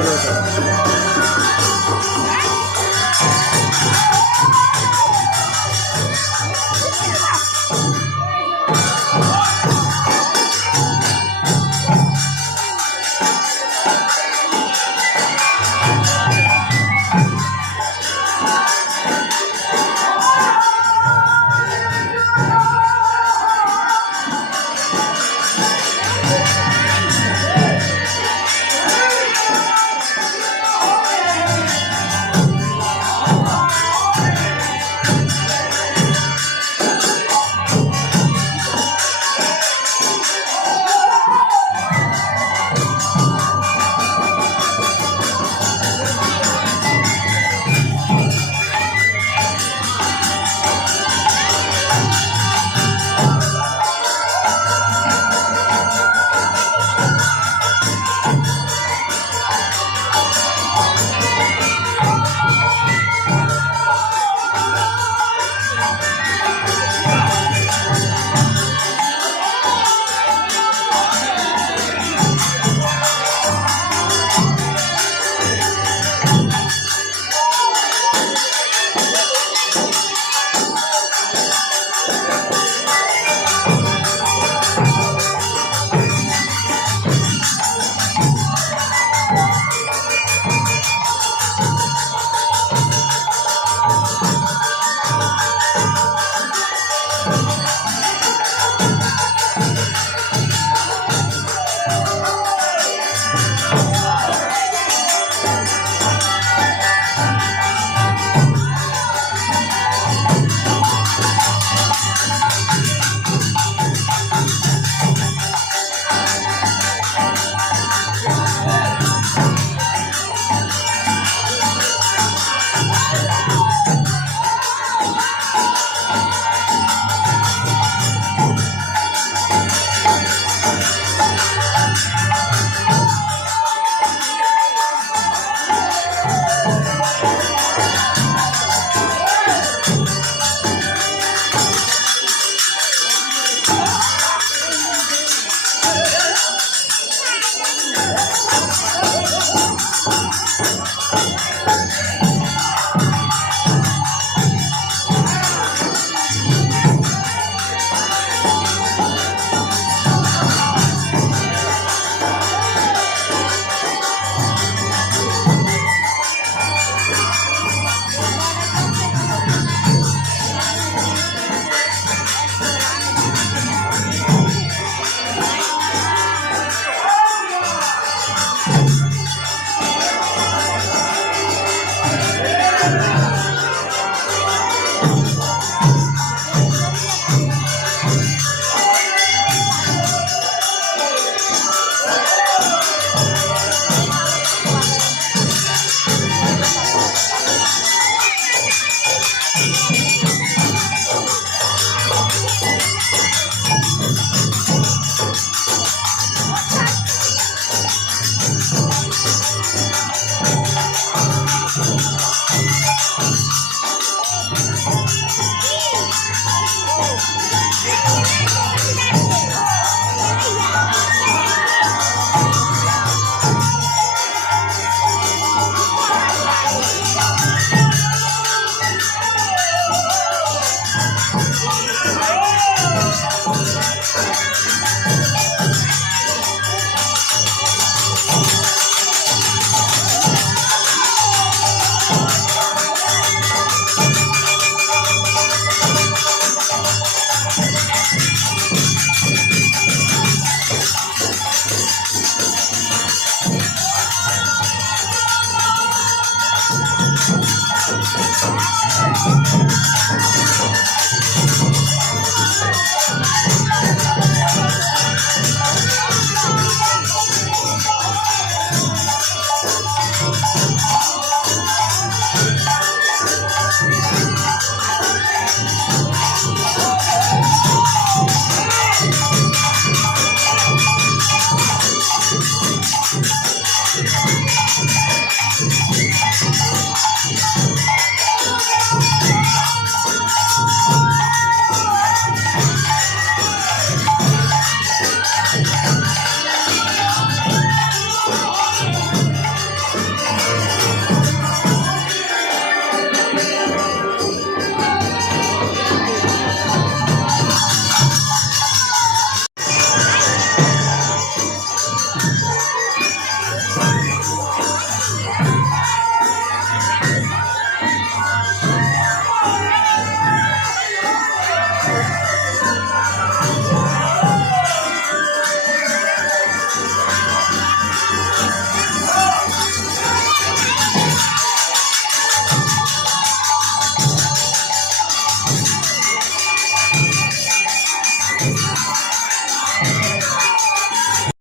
river